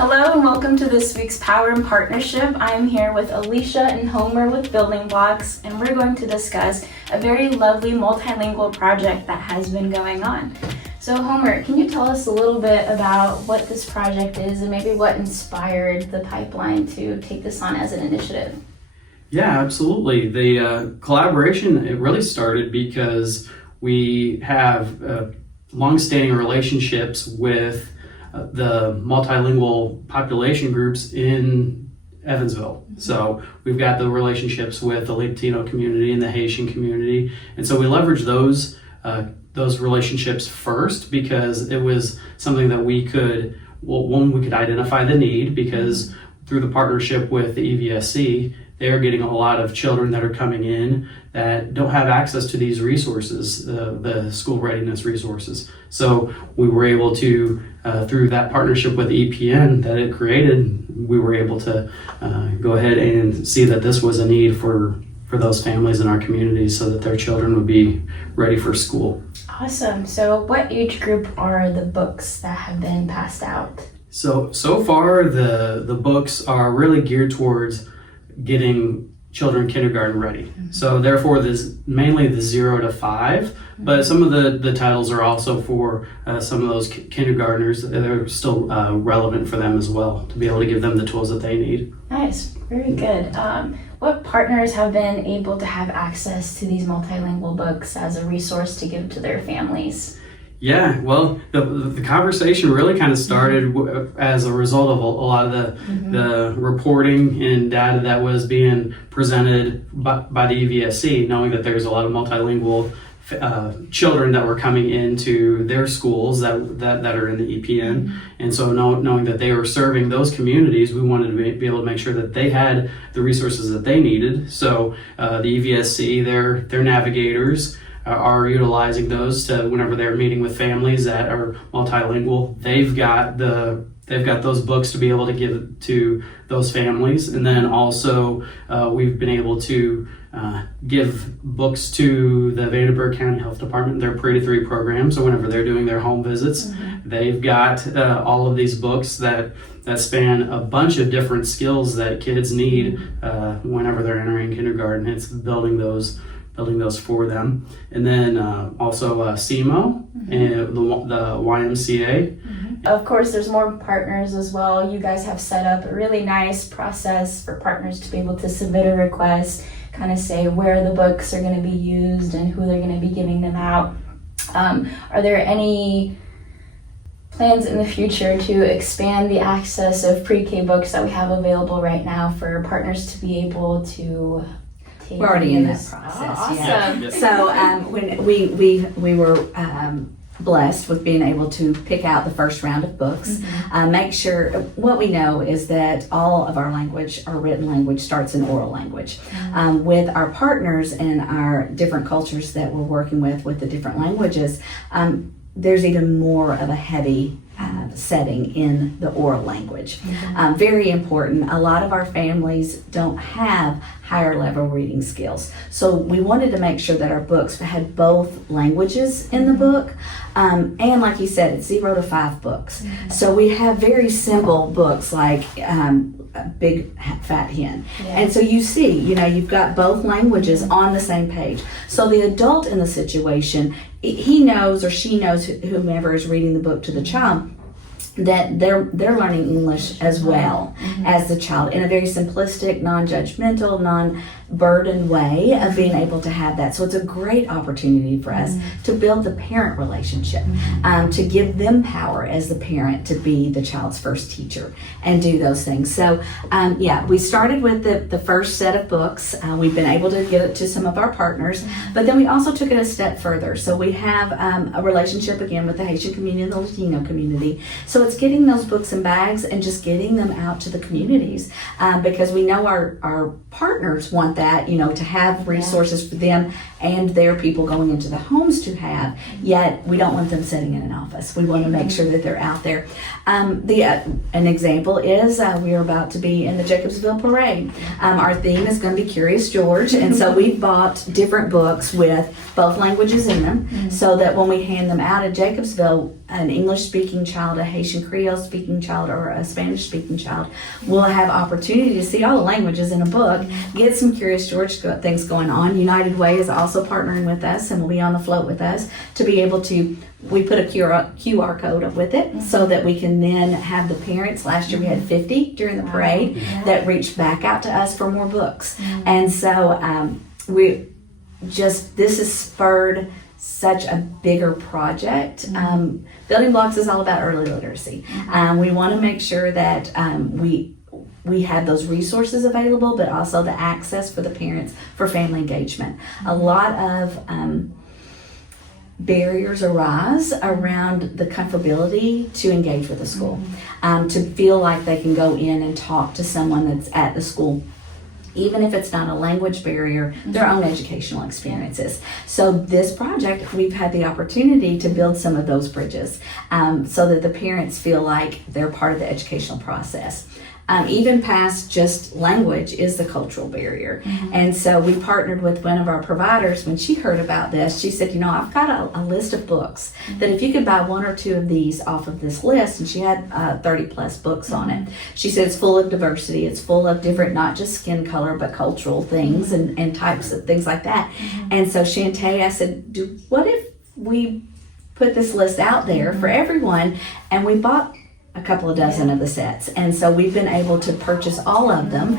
Hello and welcome to this week's Power and Partnership. I'm here with Aleisha and Homer with Building Blocks, and we're going to discuss a very lovely multilingual project that has been going on. So Homer, can you tell us a little bit about what this project is and maybe what inspired the pipeline to take this on as an initiative? Yeah, absolutely. The collaboration, it really started because we have long-standing relationships with the multilingual population groups in Evansville. So we've got the relationships with the Latino community and the Haitian community. And so we leverage those relationships first because it was something that we could identify the need, because through the partnership with the EVSC, they are getting a lot of children that are coming in that don't have access to these resources, the school readiness resources. So we were able to, through that partnership with EPN that it created, we were able to go ahead and see that this was a need for those families in our community so that their children would be ready for school. Awesome. So what age group are the books that have been passed out? So far the books are really geared towards getting children kindergarten ready. So therefore there's mainly the 0 to 5, but some of the titles are also for some of those kindergartners. They're still relevant for them as well, to be able to give them the tools that they need. Nice, very good. What partners have been able to have access to these multilingual books as a resource to give to their families? Yeah, well, the conversation really kind of started as a result of a lot of the reporting and data that was being presented by the EVSC, knowing that there's a lot of multilingual children that were coming into their schools that are in the EPN. And so knowing that they were serving those communities, we wanted to be able to make sure that they had the resources that they needed. So the EVSC, their navigators, are utilizing those to, whenever they're meeting with families that are multilingual, they've got those books to be able to give to those families. And then also we've been able to give books to the Vanderburgh County Health Department, their pre-to-3 program. So whenever they're doing their home visits, they've got all of these books that span a bunch of different skills that kids need whenever they're entering kindergarten. It's building those for them. And then also CMOE and the YMCA. Of course, there's more partners as well. You guys have set up a really nice process for partners to be able to submit a request, kind of say where the books are going to be used and who they're going to be giving them out. Are there any plans in the future to expand the access of pre-K books that we have available right now for partners to be able to take? We're already in that process. Oh, yeah. awesome. So when we were blessed with being able to pick out the first round of books, make sure, what we know is that all of our language, our written language, starts in oral language. With our partners and our different cultures that we're working with the different languages, there's even more of a heavy setting in the oral language. Very important. A lot of our families don't have higher level reading skills. So we wanted to make sure that our books had both languages in the book. And like you said, it's 0 to 5 books. So we have very simple books like Big Fat Hen. And so you see, you've got both languages on the same page. So the adult in the situation, he knows or she knows, whomever is reading the book to the child, that they're learning English as well as the child in a very simplistic, non-judgmental, non-burdened way of being able to have that. So it's a great opportunity for us to build the parent relationship, to give them power as the parent to be the child's first teacher and do those things. So we started with the first set of books. We've been able to get it to some of our partners, but then we also took it a step further. So we have a relationship again with the Haitian community and the Latino community. So it's getting those books in bags and just getting them out to the communities, because we know our partners want that, to have resources for them and their people going into the homes to have, yet we don't want them sitting in an office. We want to make sure that they're out there. An example is we are about to be in the Jacobsville Parade. Our theme is going to be Curious George, and so we bought different books with both languages in them, so that when we hand them out at Jacobsville, an English-speaking child, a Haitian Creole-speaking child, or a Spanish-speaking child will have opportunity to see all the languages in a book, get some Curious George things going on. United Way is also partnering with us and will be on the float with us to be able to, we put a QR code up with it so that we can then have the parents. Last year we had 50 during the parade that reached back out to us for more books. And so this has spurred such a bigger project. Building Blocks is all about early literacy. We want to make sure that we have those resources available, but also the access for the parents for family engagement. A lot of barriers arise around the comfortability to engage with the school, to feel like they can go in and talk to someone that's at the school, even if it's not a language barrier, their own educational experiences. So this project, we've had the opportunity to build some of those bridges, so that the parents feel like they're part of the educational process. Even past just language is the cultural barrier. And so we partnered with one of our providers. When she heard about this, she said, I've got a list of books that if you could buy one or two of these off of this list, and she had 30 plus books on it. She said it's full of diversity. It's full of different, not just skin color, but cultural things and types of things like that. And so Shantae, I said, what if we put this list out there for everyone, and we bought a couple of dozen of the sets, and so we've been able to purchase all of them.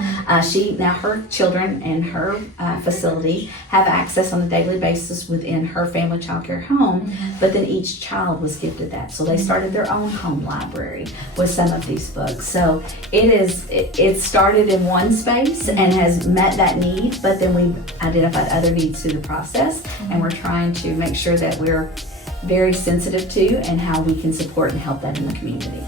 Now her children and her facility have access on a daily basis within her family child care home, but then each child was gifted that, so they started their own home library with some of these books. So it started in one space and has met that need, but then we've identified other needs through the process, and we're trying to make sure that we're very sensitive to and how we can support and help that in the community.